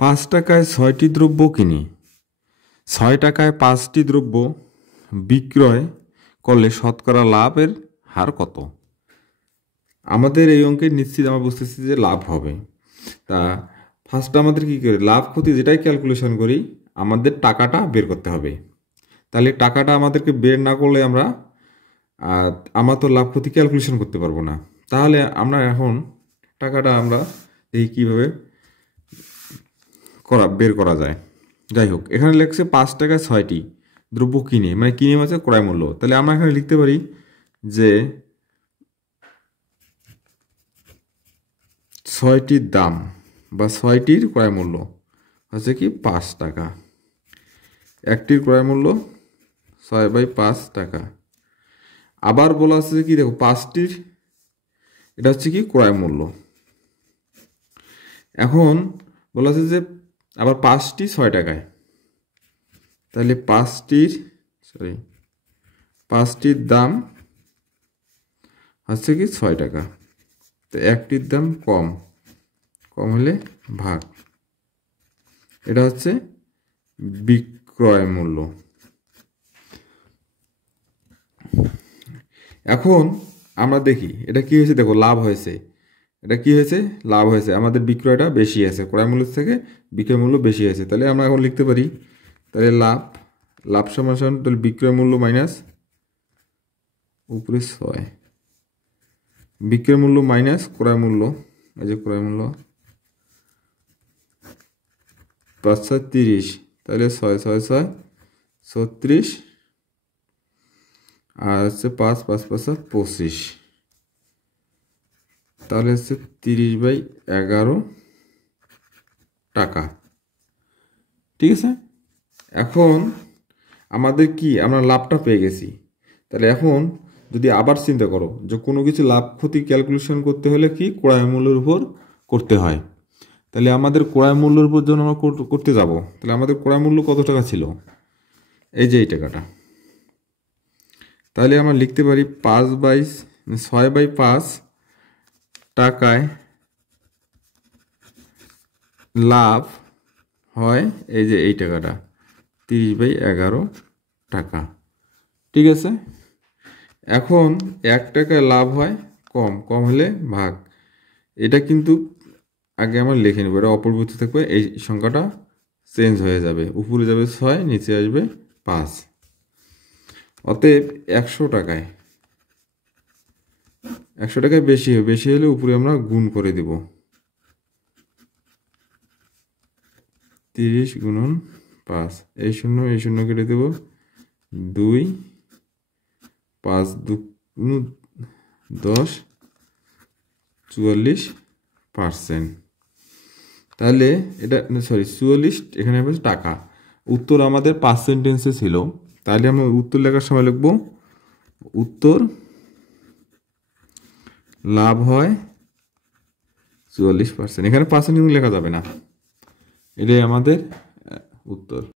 5 টাকায় 6টি দ্রব্য কিনি, 6 টাকায় 5টি দ্রব্য বিক্রয় করলে শতকরা লাভের হার কত? আমাদের এই অঙ্কের নিশ্চিত আমরা বুঝতেছি যে লাভ হবে। তা ফার্স্টে আমাদের কী করি, লাভ ক্ষতি যেটাই ক্যালকুলেশন করি আমাদের টাকাটা বের করতে হবে। তাহলে টাকাটা আমাদেরকে বের না করলে আমরা তো লাভ ক্ষতি ক্যালকুলেশন করতে পারবো না। তাহলে আমরা এখন টাকাটা আমরা দেখি কীভাবে বের করা যায়। যাই হোক, এখানে লেখছে 5 টাকায় 6টি দ্রব্য কিনে, মানে কিনে মাছে ক্রয় মূল্য। তাহলে আমরা এখানে লিখতে পারি যে 6টির দাম বা 6টির ক্রয় মূল্য হচ্ছে কি 5 টাকা। একটির ক্রয় মূল্য 6/5 টাকা। আবার বলা আছে কি, দেখো 5টির এটা হচ্ছে কি ক্রয় মূল্য। এখন বলা আছে যে আবার 5টি 6 টাকায়, তাহলে 5টির দাম হচ্ছে কি 6 টাকা। তো একটির দাম কম হলে ভাগ, এটা হচ্ছে বিক্রয় মূল্য। এখন আমরা দেখি এটা কি হয়েছে, দেখো লাভ হয়েছে। এটা কি হয়েছে, লাভ হয়েছে, আমাদের বিক্রয়টা বেশি আছে, ক্রয় মূল্য থেকে বিক্রয় মূল্য বেশি আছে। তাহলে আমরা এখন লিখতে পারি, তাহলে লাভ সমান তাহলে বিক্রয় মূল্য মাইনাস উপরে 6, বিক্রয় মূল্য মাইনাস ক্রয় মূল্য, এই যে ক্রয় মূল্য 5 × 30, তাহলে 6 × 6 = 36, আর হচ্ছে 5 × 5 = 25, তাহলে হচ্ছে 30/11 টাকা। ঠিক আছে, এখন আমাদের কি, আমরা লাভটা পেয়ে গেছি। তাহলে এখন যদি আবার চিন্তা করো যে কোনো কিছু লাভ ক্ষতি ক্যালকুলেশন করতে হলে কি ক্রয় মূল্যের উপর করতে হয়। তাহলে আমাদের ক্রয় মূল্যের উপর যখন আমরা করতে যাব, তাহলে আমাদের ক্রয় মূল্য কত টাকা ছিল, এই যে এই টাকাটা। তাহলে আমরা লিখতে পারি 6/5 টাকায় লাভ হয় এই যে এই টাকাটা 30/11 টাকা। ঠিক আছে, এখন 1 টাকায় লাভ হয় কম হলে ভাগ, এটা কিন্তু আগে আমরা লিখে নেব, এটা অপরিবর্তিত থাকবে, এই সংখ্যাটা চেঞ্জ হয়ে যাবে, উপরে যাবে 6, নিচে আসবে 5। অতএব 100 টাকায় বেশি হলে উপরে আমরা গুণ করে দেব, 30 × 5, এই শূন্য কেটে দেব 2, 5 × 2 = 10, 44%। তাহলে এটা 44, এখানে হবে টাকা। উত্তর আমাদের পার্সেন্টেন্সে ছিল, তাহলে আমরা উত্তর লেখার সময় লিখব উত্তর লাভ হয় 44%। এখানে পার্সেন্টেজ লেখা যাবে না, এটাই আমাদের উত্তর।